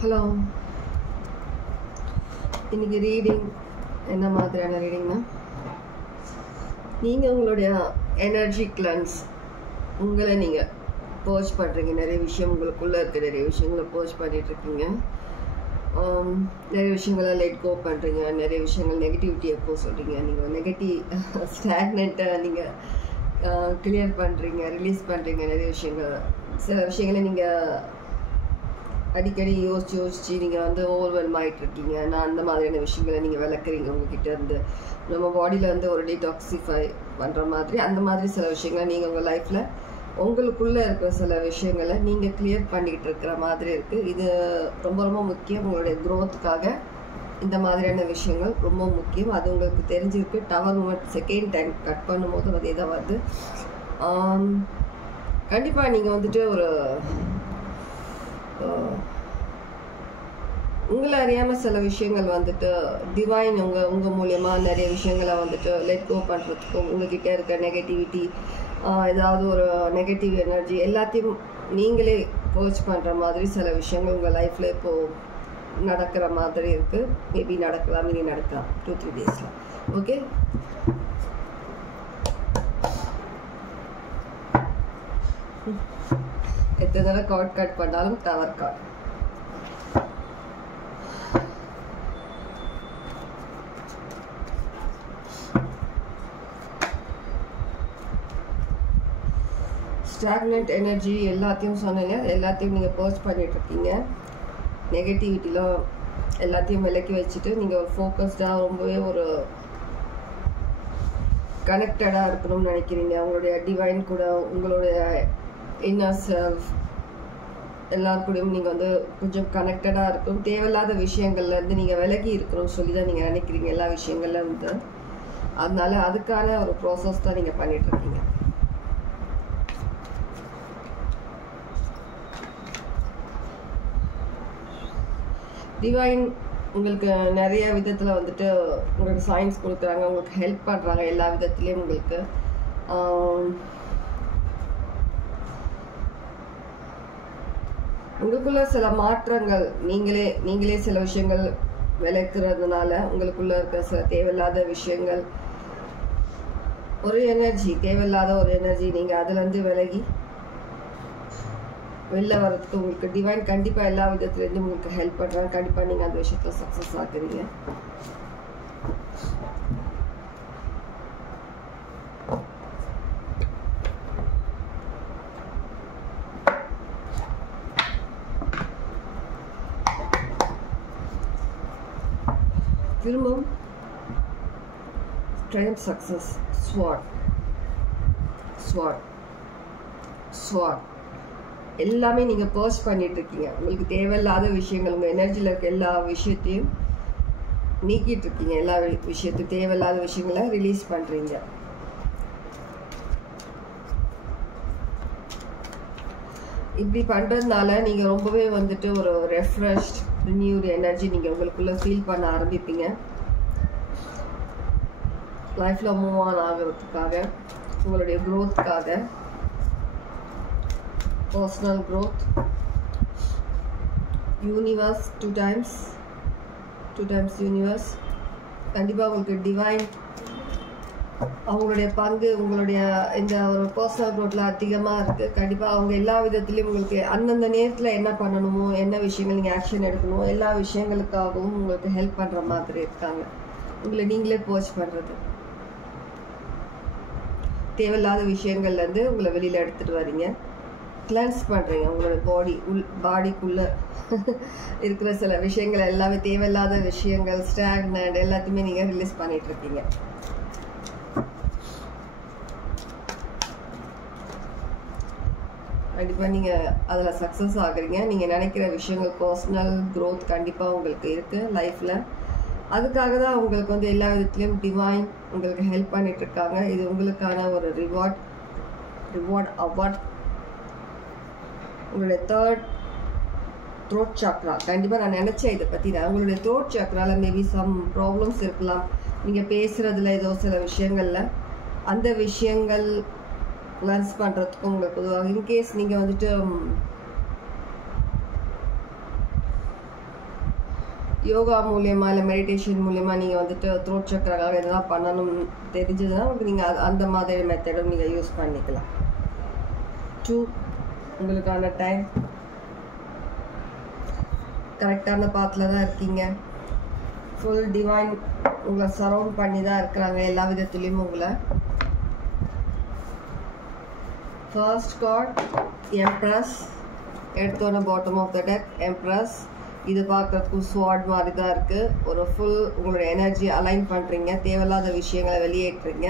Hello, இன்னைக்கு reading என்ன மாதிரியான ரீடிங்னா, நீங்கள் உங்களுடைய எனர்ஜி கிளன்ஸ், உங்களை நீங்கள் பர்ச் பண்ணுறீங்க. நிறைய விஷயம் உங்களுக்குள்ளே இருக்க நிறைய விஷயங்களை பர்ச் பண்ணிகிட்ருக்கீங்க. நிறைய விஷயங்களை லெட் கோ பண்ணுறீங்க. நிறைய விஷயங்கள் நெகட்டிவிட்டியை போ சொல்கிறீங்க. நீங்கள் நெகட்டிவ் ஸ்டாக்னெண்ட்டை நீங்கள் கிளியர் பண்ணுறீங்க, ரிலீஸ் பண்ணுறீங்க. நிறைய விஷயங்கள், சில விஷயங்களை நீங்கள் அடிக்கடி யோசிச்சு நீங்கள் ஓவர்வெல்ம் ஆகிட்ருக்கீங்க. நான் அந்த மாதிரியான விஷயங்களை நீங்கள் விளக்குறீங்க. உங்ககிட்ட இருந்து நம்ம பாடியில் ஒரு டீடாக்சிஃபை பண்ணுற மாதிரி, அந்த மாதிரி சில விஷயங்களை நீங்கள் உங்கள் லைஃப்பில் உங்களுக்குள்ளே இருக்கிற சில விஷயங்களை நீங்கள் கிளியர் பண்ணிக்கிட்டு இருக்கிற மாதிரி இருக்குது. இது ரொம்ப ரொம்ப முக்கியம். உங்களுடைய க்ரோத்துக்காக இந்த மாதிரியான விஷயங்கள் ரொம்ப முக்கியம். அது உங்களுக்கு தெரிஞ்சிருக்கு. Tower moment second time cut பண்ணும்போது அதே தான் வருது. கண்டிப்பாக நீங்கள் ஒரு உங்களை அறியாமல் சில விஷயங்கள் டிவைன் உங்கள் மூலியமாக நிறைய விஷயங்களை லெட் கோ பண்ணுறதுக்கும், உங்ககிட்ட இருக்க நெகட்டிவிட்டி, ஏதாவது ஒரு நெகட்டிவ் எனர்ஜி எல்லாத்தையும் நீங்களே பர்ச் பண்ணுற மாதிரி சில விஷயங்கள் உங்கள் லைஃப்பில் இப்போது நடக்கிற மாதிரி இருக்குது. மேபி நடக்கலாம், இனி நடக்கலாம் 2-3 டேஸில். ஓகே, எத்தனை தடவை கார்ட் கட் பண்ணாலும் டவர் கார்ட். ஸ்டாக்னன்ட் எனர்ஜி எல்லாத்தையும் சொன்னீங்க. எல்லாத்தையும் நீங்கள் பர்ச் பண்ணிட்டு இருக்கீங்க. நெகட்டிவிட்டிலாம் எல்லாத்தையும் விலக்கி வச்சுட்டு நீங்கள் ஒரு ஃபோக்கஸ்டாக ரொம்பவே ஒரு கனெக்டடாக இருக்கணும்னு நினைக்கிறீங்க. உங்களுடைய டிவைன் கூட, உங்களுடைய இன்னர் செல்ஃப் எல்லாருக்கூடையும் நீங்கள் கொஞ்சம் கனெக்டடாக இருக்கணும். தேவையில்லாத விஷயங்கள்லேருந்து நீங்கள் விலகி இருக்கணும்னு சொல்லி தான் நீங்கள் நினைக்கிறீங்க. எல்லா விஷயங்கள்ல அதனால அதுக்கான ஒரு ப்ராசஸ் தான் நீங்கள் பண்ணிகிட்ருக்கீங்க. டிவைன் உங்களுக்கு நிறைய விதத்தில் உங்களுக்கு சயின்ஸ் கொடுக்குறாங்க, உங்களுக்கு ஹெல்ப் பண்ணுறாங்க எல்லா விதத்துலேயும். உங்களுக்கு உங்களுக்குள்ள சில மாற்றங்கள் நீங்களே சில விஷயங்கள் விளக்குறதுனால உங்களுக்குள்ள இருக்க சில தேவையில்லாத விஷயங்கள், ஒரு எனர்ஜி, தேவையில்லாத ஒரு எனர்ஜி, நீங்கள் அதுலேருந்து விலகி வெளில வர்றதுக்கு உங்களுக்கு டிவைன் கண்டிப்பாக எல்லா விதத்துலேருந்து உங்களுக்கு ஹெல்ப் பண்ணுறாங்க. கண்டிப்பாக நீங்கள் அந்த விஷயத்தில் சக்ஸஸ் ஆகுறீங்க. திரும்பவும் ட்ரையம்ப் சக்ஸஸ், ஸ்வாட் எல்லாமே நீங்கள் பர்ஸ் பண்ணிட்டு இருக்கீங்க. உங்களுக்கு தேவையில்லாத விஷயங்கள், உங்கள் எனர்ஜியில் இருக்க எல்லா விஷயத்தையும் நீக்கிட்டு இருக்கீங்க. எல்லா விஷயத்தையும் தேவையில்லாத விஷயங்களை ரிலீஸ் பண்ணுறீங்க. இப்படி பண்ணுறதுனால நீங்கள் ரொம்பவே ஒரு ரெஃப்ரெஷ்ட், ரினியூட் எனர்ஜி நீங்கள் உங்களுக்குள்ளே ஃபீல் பண்ண ஆரம்பிப்பீங்க. லைஃப்பில் மூவ் ஆன் ஆகிறதுக்காக, உங்களுடைய க்ரோத்துக்காக, personal growth, universe, two times universe. கண்டிப்பாக உங்களுக்கு டிவைன் அவங்களுடைய பங்கு உங்களுடைய இந்த ஒரு பர்சனல் க்ரோத்தில் அதிகமாக இருக்குது. கண்டிப்பாக அவங்க எல்லா விதத்துலேயும் உங்களுக்கு அந்தந்த நேரத்தில் என்ன பண்ணணுமோ, என்ன விஷயங்கள் நீங்கள் ஆக்ஷன் எடுக்கணுமோ, எல்லா விஷயங்களுக்காகவும் உங்களுக்கு ஹெல்ப் பண்ணுற மாதிரி இருக்காங்க. உங்களை நீங்களே பர்ச் பண்ணுறது, தேவையில்லாத விஷயங்கள்லேருந்து உங்களை வெளியில் எடுத்துகிட்டு வரீங்க. கிளென்ஸ் பண்ணுறீங்க. உங்களோட பாடிக்குள்ளே இருக்கிற சில விஷயங்கள் எல்லாமே, தேவையில்லாத விஷயங்கள், ஸ்டாக்னன்ட் எல்லாத்தையுமே நீங்கள் ரிலீஸ் பண்ணிகிட்ருக்கீங்க. கண்டிப்பாக நீங்கள் அதில் சக்ஸஸ் ஆகுறீங்க. நீங்கள் நினைக்கிற விஷயங்கள், பர்சனல் க்ரோத் கண்டிப்பாக உங்களுக்கு இருக்குது லைஃப்பில். அதுக்காக தான் உங்களுக்கு எல்லா விதத்துலேயும் டிவைன் உங்களுக்கு ஹெல்ப் பண்ணிகிட்ருக்காங்க. இது உங்களுக்கான ஒரு ரிவார்ட் அவார்ட். உங்களுடைய த்ரோட் சாக்ரா, கண்டிப்பாக நான் நினச்சேன் இதை பற்றி தான். உங்களுடைய த்ரோட் சாக்ராவில் மேபி சம் ப்ராப்ளம்ஸ் இருக்கலாம். நீங்கள் பேசுகிறதுல ஏதோ சில விஷயங்களில் அந்த விஷயங்கள் கிளென்ஸ் பண்ணுறதுக்கும் உங்களுக்கு பொதுவாக இன்கேஸ் நீங்கள் யோகா மூலியமாக இல்லை மெடிடேஷன் மூலியமாக நீங்கள் வந்துட்டு த்ரோட் சக்கராக இதெல்லாம் பண்ணணும்னு தெரிஞ்சதுன்னா நீங்கள் அந்த மாதிரி மெத்தடும் நீங்கள் யூஸ் பண்ணிக்கலாம். 2 உங்களுக்கான டைம் கரெக்டான பாத்தில் தான் இருக்கீங்க. ஃபுல் டிவைன் உங்களை சரவுண்ட் பண்ணி தான் இருக்கிறாங்க எல்லா விதத்துலேயும் உங்களை. ஃபர்ஸ்ட் கார்ட் எம்ப்ரஸ், எடுத்தோட bottom of the deck empress. இது பார்க்கறதுக்கு ஸ்வாட் மாதிரி தான் இருக்குது. ஒரு ஃபுல் உங்களோட எனர்ஜி அலைன் பண்ணுறீங்க, தேவையில்லாத விஷயங்களை வெளியேற்றுறீங்க.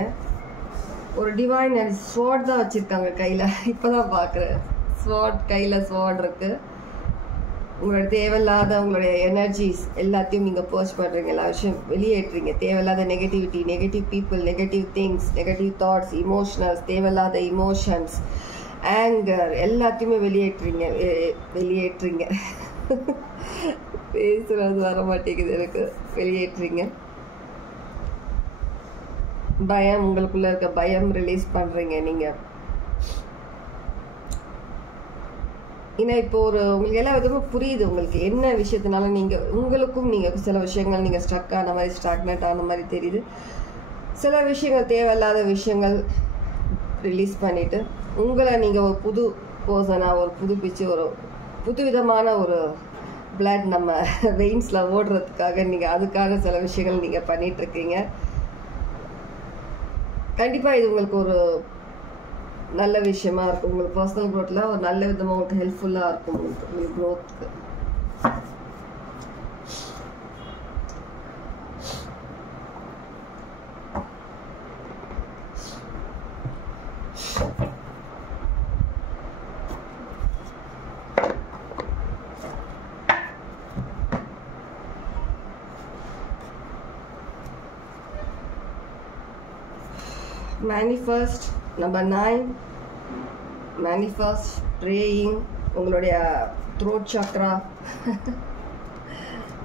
ஒரு டிவைன் ஸ்வாட் தான் வச்சுருக்காங்க கையில். இப்போ தான் பார்க்குறேன் ஸ்வாட், கையில் ஸ்வாட் இருக்குது. உங்களோட தேவையில்லாத உங்களுடைய எனர்ஜிஸ் எல்லாத்தையும் நீங்கள் பர்ச் பண்ணுறீங்க, எல்லா விஷயம் வெளியேற்றுறீங்க. தேவையில்லாத negativity, negative people, negative things, negative thoughts, emotionals, தேவையில்லாத இமோஷன்ஸ், ஆங்கர் எல்லாத்தையுமே வெளியேற்றுறீங்க. பேசுறது வர மாட்டேங்குது எனக்கு. வெளியேற்றுறீங்க. பயம், உங்களுக்குள்ள இருக்க பயம் ரிலீஸ் பண்றீங்க நீங்க. ஏன்னா இப்போ உங்களுக்கு எல்லா விதமும் புரியுது. உங்களுக்கு என்ன விஷயத்தினால உங்களுக்கும் சில விஷயங்கள் நீங்கள் ஸ்ட்ரக் ஆன மாதிரி, ஸ்டாக்னட் ஆன மாதிரி தெரியுது. சில விஷயங்கள் தேவையில்லாத விஷயங்கள் ரிலீஸ் பண்ணிட்டு உங்களை நீங்கள் ஒரு புது பர்சனாக ஒரு புதுப்பிச்சு ஒரு புதுவிதமான ஒரு பிளட் நம்ம வெயின்ஸில் ஓடுறதுக்காக நீங்கள் அதுக்காக சில விஷயங்கள் நீங்கள் பண்ணிகிட்ருக்கீங்க. கண்டிப்பாக இது உங்களுக்கு ஒரு நல்ல விஷயமா இருக்கும். உங்களுக்கு பர்சனல் க்ரோத்தில் ஒரு நல்ல விதமாக உங்களுக்கு ஹெல்ப்ஃபுல்லாக இருக்கும். உங்களுக்கு க்ரோத்துக்கு manifest number 9, manifest praying உங்களுடைய throat chakra.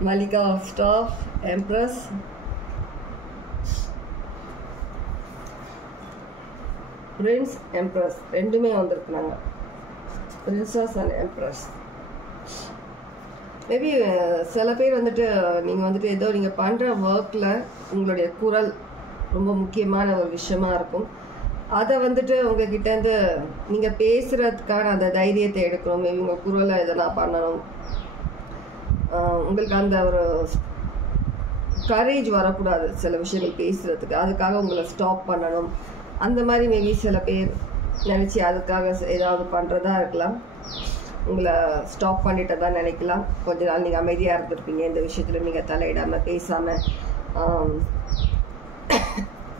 Malika of Staff, Empress, Prince, Empress ரெண்டுமே வந்திருக்காங்க. Princess and Empress. மேபி சில பேர் நீங்கள் ஏதோ நீங்கள் பண்ணுற ஒர்க்கில் உங்களுடைய குரல் ரொம்ப முக்கியமான ஒரு விஷயமா இருக்கும். அதை உங்ககிட்டேருந்து நீங்கள் பேசுகிறதுக்கான அந்த தைரியத்தை எடுக்கணும். மேபி உங்கள் குரலை எதனா பண்ணணும். உங்களுக்கு அந்த ஒரு கரேஜ் வரக்கூடாது சில விஷயங்கள் பேசுகிறதுக்கு. அதுக்காக உங்களை ஸ்டாப் பண்ணணும். அந்த மாதிரி மேபி சில பேர் நினச்சி அதுக்காக ஏதாவது பண்ணுறதா இருக்கலாம். உங்களை ஸ்டாப் பண்ணிட்டு தான் நினைக்கலாம். கொஞ்ச நாள் நீங்கள் அமைதியாக இருந்திருப்பீங்க. இந்த விஷயத்தில் நீங்கள் தலையிடாமல் பேசாமல்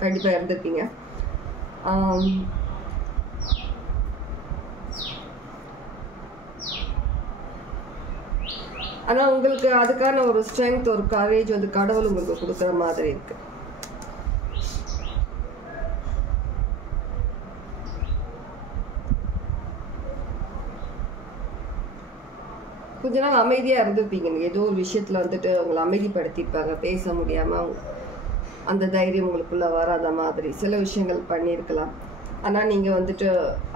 கண்டிப்பாக இருந்திருப்பீங்க. ஆனால் உங்களுக்கு அதுக்கான ஒரு ஸ்ட்ரென்த், ஒரு கரேஜ் கடவுள் உங்களுக்கு கொடுக்குற மாதிரி இருக்கு. கொஞ்ச நாள் அமைதியாக இருந்திருப்பீங்க. ஏதோ ஒரு விஷயத்தில் உங்களை அமைதிப்படுத்தியிருப்பாங்க. பேச முடியாமல் அந்த தைரியம் உங்களுக்குள்ளே வராத மாதிரி சில விஷயங்கள் பண்ணியிருக்கலாம். ஆனால் நீங்கள்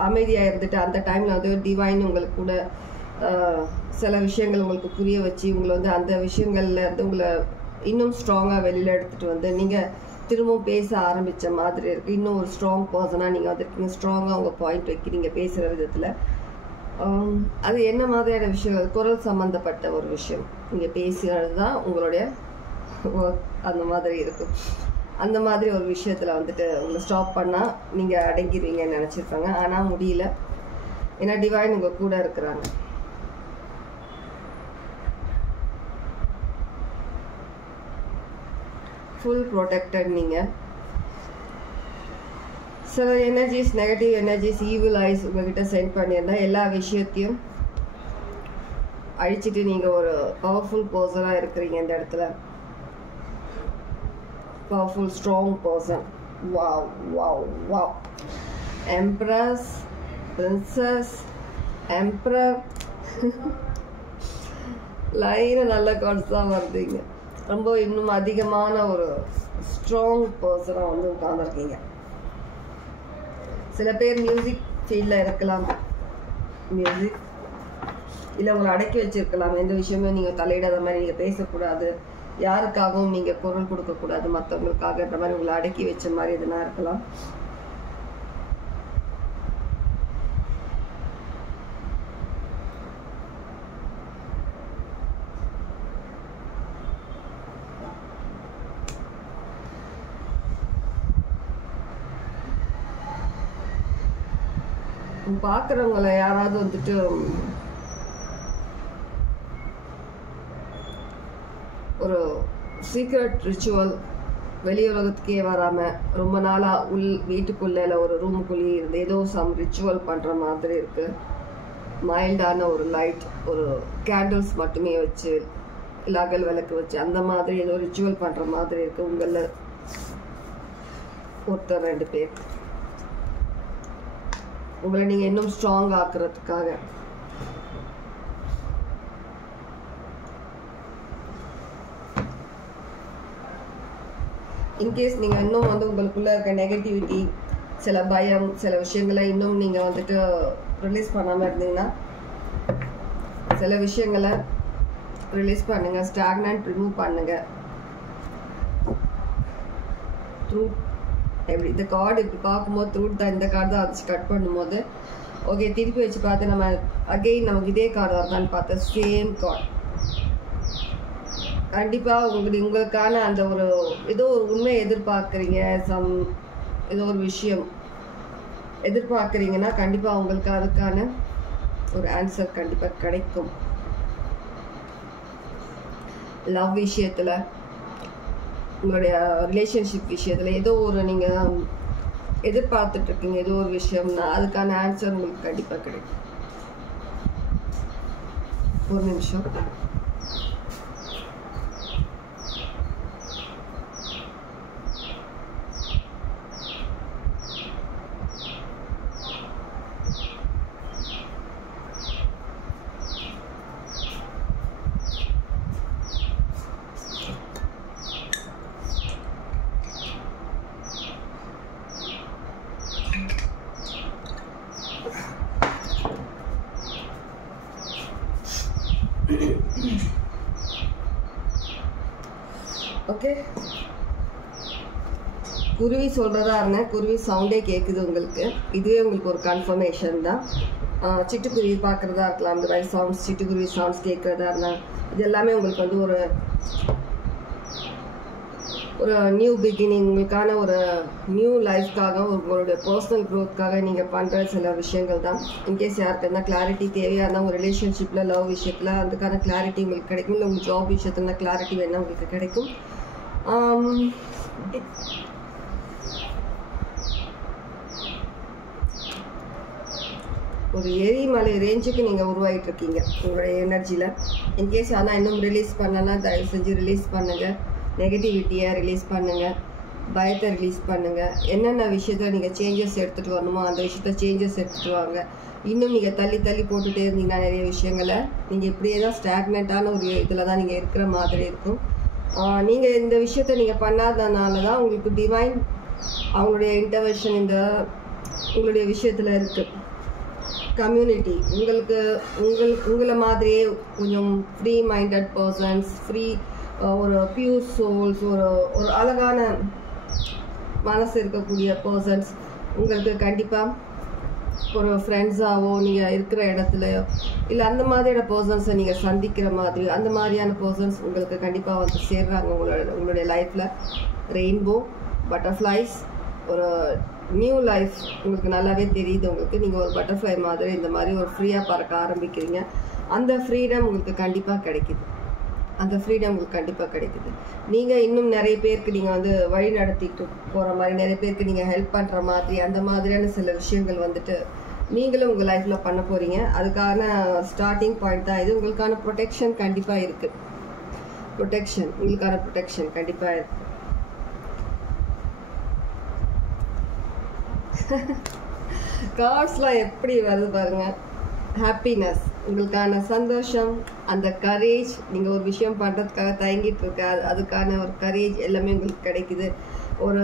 அமைதியாக இருந்துட்டு அந்த டைமில் டிவைன் உங்களுக்கு கூட சில விஷயங்கள் உங்களுக்கு புரிய வச்சு உங்களை அந்த விஷயங்கள்ல இருந்து உங்களை இன்னும் ஸ்ட்ராங்காக வெளியில் எடுத்துகிட்டு நீங்கள் திரும்பவும் பேச ஆரம்பித்த மாதிரி இருக்குது. இன்னும் ஒரு ஸ்ட்ராங் பர்சனாக நீங்கள் வந்திருக்கீங்க. ஸ்ட்ராங்காக உங்கள் பாயிண்ட் வைக்கிறீங்க பேசுகிற விதத்தில். அது என்ன மாதிரியான விஷயங்கள்? குரல் சம்மந்தப்பட்ட ஒரு விஷயம். நீங்கள் பேசுகிறது தான் உங்களுடைய ஒர்க். அந்த மாதிரி இருக்கும். அந்த மாதிரி ஒரு விஷயத்தில் உங்களை ஸ்டாப் பண்ணால் நீங்கள் அடங்கிடுவீங்கன்னு நினச்சிருப்பாங்க. ஆனால் முடியல. ஏன்னா டிவைன் உங்கள் கூட இருக்கிறாங்க. Full protected. நீங்கள் சில energies, negative energies, evil eyes உங்ககிட்ட சென்ட் பண்ணியிருந்தா எல்லா விஷயத்தையும் அழிச்சிட்டு நீங்கள் ஒரு பவர்ஃபுல் பர்சனாக இருக்கிறீங்க இந்த இடத்துல. Powerful, strong person. Wow, wow, wow. Empress, Princess, Emperor. Line நல்ல கார்ட்ஸ் தான் வருதுங்க. ரொம்ப இன்னும் அதிகமான ஒரு ஸ்ட்ராங் பர்சனாக உட்காந்துருக்கீங்க. சில பேர் மியூசிக் ஃபீல்டில் இருக்கலாம். மியூசிக் இல்லை உங்களை அடக்கி வச்சிருக்கலாம். எந்த விஷயமும் நீங்கள் தலையிடாத மாதிரி நீங்கள் பேசக்கூடாது, யாருக்காகவும் நீங்கள் குரல் கொடுக்கக்கூடாது மற்றவங்களுக்காகன்ற மாதிரி உங்களை அடக்கி வச்ச மாதிரி எதுனா இருக்கலாம். பார்க்குறவங்கள யாராவது வந்துட்டு ஒரு சீக்ரெட் ரிச்சுவல் வெளி உலகத்துக்கே வராமல் ரொம்ப நாளாக வீட்டுக்குள்ளே இல்லை ஒரு ரூமுக்குள்ளேயே இருந்து ஏதோ சம் ரிச்சுவல் பண்ணுற மாதிரி இருக்குது. மைல்டான ஒரு லைட், ஒரு கேண்டில்ஸ் மட்டுமே வச்சு, இல்லை அகல் விளக்கு வச்சு அந்த மாதிரி ஏதோ ரிச்சுவல் பண்ணுற மாதிரி இருக்குது. உங்களில் ஒருத்தர் 2 பேர் உங்களை நீங்கள் இன்னும் ஸ்ட்ராங் ஆக்குறதுக்காக. இன்கேஸ் நீங்கள் இன்னும் வந்து உங்களுக்குள்ளே இருக்க நெகட்டிவிட்டி, சில பயம், சில விஷயங்களை இன்னும் நீங்கள் வந்துட்டு ரிலீஸ் பண்ணாமல் இருந்தீங்கன்னா சில விஷயங்களை ரிலீஸ் பண்ணுங்கள். ஸ்டாக்னன்ட் ரிமூவ் பண்ணுங்கள். ட்ரூத் எப்படி இந்த கார்டு இப்படி பார்க்கும்போது த்ரூட் தான், இந்த கார்டு தான் வச்சு கட் பண்ணும்போது ஓகே திருப்பி வச்சு பார்த்து நம்ம அகெயின் நமக்கு இதே கார்டு வருதான்னு பார்த்தா சேம் கார்டு. கண்டிப்பாக உங்களுக்கான அந்த ஒரு ஏதோ ஒரு உண்மையை எதிர்பார்க்குறீங்க, ஏதோ ஒரு விஷயம் எதிர்பார்க்குறீங்கன்னா கண்டிப்பாக உங்களுக்கு அதுக்கான ஒரு ஆன்சர் கண்டிப்பாக கிடைக்கும். லவ் விஷயத்தில், உங்களுடைய ரிலேஷன்ஷிப் விஷயத்தில் ஏதோ ஒரு நீங்கள் எதிர்பார்த்துட்ருக்கீங்க ஏதோ ஒரு விஷயம்னா அதுக்கான ஆன்சர் உங்களுக்கு கண்டிப்பாக கிடைக்கும். ஒரு நிமிஷம். ஓகே, குருவி சொல்கிறதா இருந்தேன், குருவி சவுண்டே கேட்குது உங்களுக்கு. இதுவே உங்களுக்கு ஒரு கன்ஃபர்மேஷன் தான். சிட்டுக்குருவி பார்க்குறதா இருக்கலாம், இந்த மாதிரி சவுண்ட்ஸ், சிட்டுக்குருவி சவுண்ட்ஸ் கேட்குறதா இருந்தால் இது எல்லாமே உங்களுக்கு வந்து ஒரு நியூ பிகினிங், உங்களுக்கான ஒரு நியூ லைஃப்காக, உங்களுடைய பர்சனல் க்ரோத்காக நீங்கள் பண்ணுற சில விஷயங்கள் தான். இன்கேஸ் யாருக்கு இருந்தால் கிளாரிட்டி தேவையாக இருந்தால் ஒரு ரிலேஷன்ஷிப்பில், லவ் விஷயத்தில் அதுக்கான கிளாரிட்டி உங்களுக்கு கிடைக்கும். இல்லை உங்கள் ஜாப் விஷயத்தில் கிளாரிட்டி வேணால் உங்களுக்கு கிடைக்கும். ஒரு எரிமலை ரேஞ்சுக்கு நீங்கள் உருவாகிட்டு இருக்கீங்க உங்களுடைய எனர்ஜியில். இன்கேஸ் ஆனால் இன்னும் ரிலீஸ் பண்ணலாம், தயவு செஞ்சு ரிலீஸ் பண்ணுங்கள். நெகட்டிவிட்டியை ரிலீஸ் பண்ணுங்கள், பயத்தை ரிலீஸ் பண்ணுங்கள். என்னென்ன விஷயத்தில் நீங்கள் சேஞ்சஸ் எடுத்துகிட்டு வரணுமோ அந்த விஷயத்தில் சேஞ்சஸ் எடுத்துகிட்டு வாங்க. இன்னும் நீங்கள் தள்ளி போட்டுகிட்டே இருந்தீங்கன்னா நிறைய விஷயங்களை நீங்கள் இப்படியே தான் ஸ்டாக்னெண்ட்டான ஒரு இதில் தான் நீங்கள் இருக்கிற மாதிரி இருக்கும். நீங்கள் இந்த விஷயத்தை நீங்கள் பண்ணாதனால தான் உங்களுக்கு டிவைன் அவங்களுடைய இன்டர்வென்ஷன் இந்த உங்களுடைய விஷயத்தில் இருக்குது. கம்யூனிட்டி உங்களை மாதிரியே கொஞ்சம் ஃப்ரீ மைண்டட் பர்சன்ஸ், ஒரு பியூர் சோல்ஸ், ஒரு அழகான மனசு இருக்கக்கூடிய பர்சன்ஸ் உங்களுக்கு கண்டிப்பாக ஒரு ஃப்ரெண்ட்ஸாவோ நீங்கள் இருக்கிற இடத்துலையோ இல்லை அந்த மாதிரியான பர்சன்ஸை நீங்கள் சந்திக்கிற மாதிரி அந்த மாதிரியான பர்சன்ஸ் உங்களுக்கு கண்டிப்பாக வந்து சேர்றாங்க உங்களுடைய லைஃப்பில். ரெயின்போ, பட்டர்ஃப்ளைஸ், ஒரு நியூ லைஃப் உங்களுக்கு நல்லாவே தெரியுது. உங்களுக்கு நீங்கள் ஒரு பட்டர்ஃப்ளை மாதிரி இந்த மாதிரி ஒரு ஃப்ரீயாக பறக்க ஆரம்பிக்கிறீங்க. அந்த ஃப்ரீடம் உங்களுக்கு கண்டிப்பாக கிடைக்குது. நீங்கள் இன்னும் நிறைய பேருக்கு நீங்கள் வந்து வழி நடத்திட்டு போகிற மாதிரி, நிறைய பேருக்கு நீங்கள் ஹெல்ப் பண்ணுற மாதிரி அந்த மாதிரியான சில விஷயங்கள் வந்துட்டு நீங்களும் உங்கள் லைஃப்பில் பண்ண போகிறீங்க. அதுக்கான ஸ்டார்டிங் பாயிண்ட் தான் இது. உங்களுக்கான ப்ரொடெக்ஷன் கண்டிப்பாக இருக்குது. உங்களுக்கான ப்ரொடெக்ஷன் கண்டிப்பாக இருக்குது. கார்ட்ஸ்லாம் எப்படி வருது பாருங்க. ஹாப்பினஸ், உங்களுக்கான சந்தோஷம், அந்த கரேஜ், நீங்கள் ஒரு விஷயம் பண்ணுறதுக்காக தயங்கிட்டு இருக்க அதுக்கான ஒரு கரேஜ் எல்லாமே உங்களுக்கு கிடைக்குது. ஒரு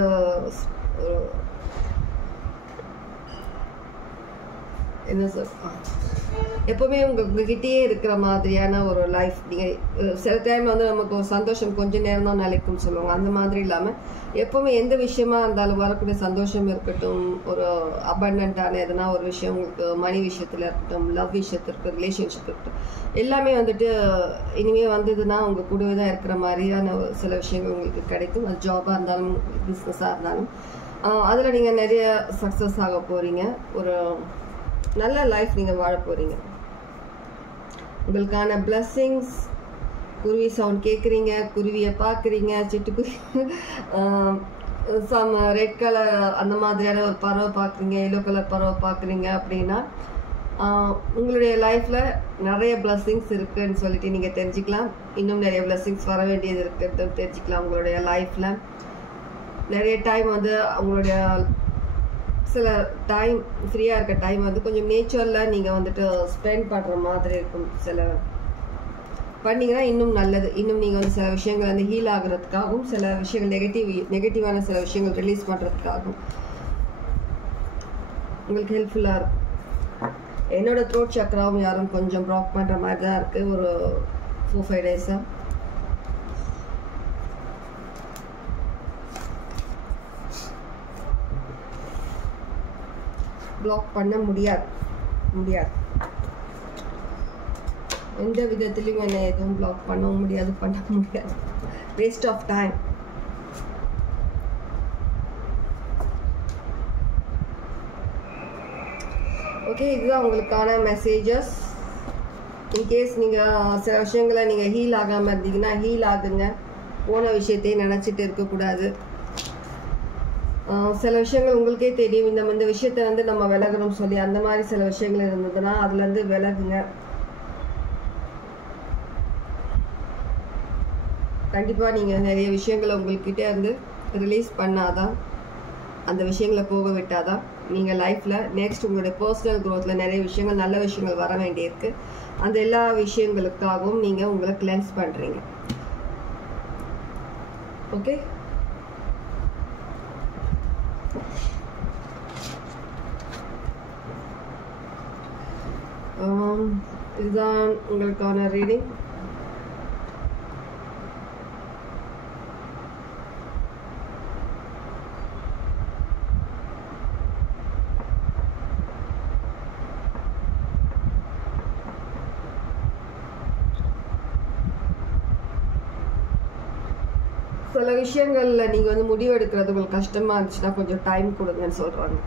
என்ன சொல் எப்போவுமே உங்ககிட்டயே இருக்கிற மாதிரியான ஒரு லைஃப். நீங்கள் சில டைமில் வந்து நமக்கு ஒரு சந்தோஷம் கொஞ்சம் நேரம் தான் நிலைக்கும்னு சொல்லுவாங்க. அந்த மாதிரி இல்லாமல் எப்போவுமே எந்த விஷயமா இருந்தாலும் வரக்கூடிய சந்தோஷம் இருக்கட்டும், ஒரு அபண்டன்ட்டான எதனா ஒரு விஷயம், உங்களுக்கு மணி விஷயத்தில் இருக்கட்டும், லவ் விஷயத்திற்கு, ரிலேஷன்ஷிப் இருக்கட்டும், எல்லாமே வந்துட்டு இனிமேல் வந்ததுன்னா உங்கள் கூடவே தான் இருக்கிற மாதிரியான சில விஷயங்கள் உங்களுக்கு கிடைக்கும். அது ஜாபாக இருந்தாலும் பிஸ்னஸாக இருந்தாலும் அதில் நீங்கள் நிறைய சக்ஸஸ் ஆக போகிறீங்க. ஒரு நல்ல லைஃப் நீங்கள் வாழ போகிறீங்க. உங்களுக்கான பிளஸ்ஸிங்ஸ், குருவி சவுண்ட் கேட்குறீங்க, குருவியை பார்க்குறீங்க, சிட்டுக்குருவி, சம் ரெட் கலர் அந்த மாதிரியான ஒரு பறவை பார்க்குறீங்க, எல்லோ கலர் பறவை பார்க்குறீங்க அப்படின்னா உங்களுடைய லைஃப்பில் நிறைய பிளஸ்ஸிங்ஸ் இருக்குதுன்னு சொல்லிட்டு நீங்கள் தெரிஞ்சுக்கலாம். இன்னும் நிறைய பிளஸ்ஸிங்ஸ் வர வேண்டியது இருக்குதுன்னு தெரிஞ்சுக்கலாம். உங்களுடைய லைஃப்பில் நிறைய டைம் வந்து உங்களுடைய சில டைம் ஃப்ரீயாக இருக்க டைம் வந்து கொஞ்சம் நேச்சரில் நீங்கள் வந்துட்டு ஸ்பெண்ட் பண்ணுற மாதிரி இருக்கும். சில பண்ணிங்கன்னா இன்னும் நல்லது. இன்னும் நீங்கள் வந்து சில விஷயங்கள் வந்து ஹீல் ஆகுறதுக்காகவும், சில விஷயங்கள் நெகட்டிவான சில விஷயங்கள் ரிலீஸ் பண்ணுறதுக்காகவும் உங்களுக்கு ஹெல்ப்ஃபுல்லாக இருக்கும். என்னோட த்ரோட் சக்கராவும் யாரும் கொஞ்சம் ப்ளாக் பண்ணுற மாதிரி தான் இருக்குது. ஒரு 4-5 டேஸாக பிளாக் பண்ண முடியாது. எந்த விதத்துலையும் என்னை எதுவும் பிளாக் பண்ணவும் முடியாது, பண்ண முடியாது. Waste of time. ஓகே, இதுதான் உங்களுக்கான மெசேஜஸ். இன்கேஸ் நீங்கள் சில விஷயங்களை நீங்கள் ஹீல் ஆகாமல் இருந்தீங்கன்னா ஹீல் ஆகுங்க. போன விஷயத்தையே நினச்சிட்டு இருக்கக்கூடாது. சில விஷயங்கள் உங்களுக்கே தெரியும், இந்த விஷயத்தை வந்து நம்ம விலகணும்னு சொல்லி அந்த மாதிரி சில விஷயங்கள் இருந்ததுன்னா அதுலேருந்து விலகுங்க. கண்டிப்பாக நீங்கள் நிறைய விஷயங்களை உங்கள்கிட்ட இருந்து ரிலீஸ் பண்ணாதான், அந்த விஷயங்களை போக விட்டாதான் நீங்கள் லைஃப்பில் நெக்ஸ்ட் உங்களுடைய பர்சனல் க்ரோத்தில் நிறைய விஷயங்கள், நல்ல விஷயங்கள் வர வேண்டியிருக்கு. அந்த எல்லா விஷயங்களுக்காகவும் நீங்கள் உங்களை கிளென்ஸ் பண்ணுறீங்க. ஓகே, இதுதான் உங்களுக்கான ரீடிங். சில விஷயங்கள்ல நீங்க வந்து முடிவு எடுக்கிறது உங்களுக்கு கஷ்டமா இருந்துச்சுன்னா கொஞ்சம் டைம் கொடுங்கன்னு சொல்றாங்க.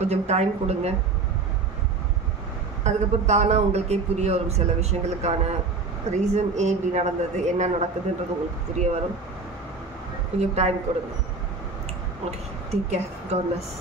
கொஞ்சம் டைம் கொடுங்க. அதுக்கப்புறம் தானா உங்களுக்கே புரிய வரும். சில விஷயங்களுக்கான ரீசன் ஏன் இப்படி நடந்தது, என்ன நடக்குதுன்றது உங்களுக்கு புரிய வரும். கொஞ்சம் டைம் கொடுங்க. Okay, take care. God plus.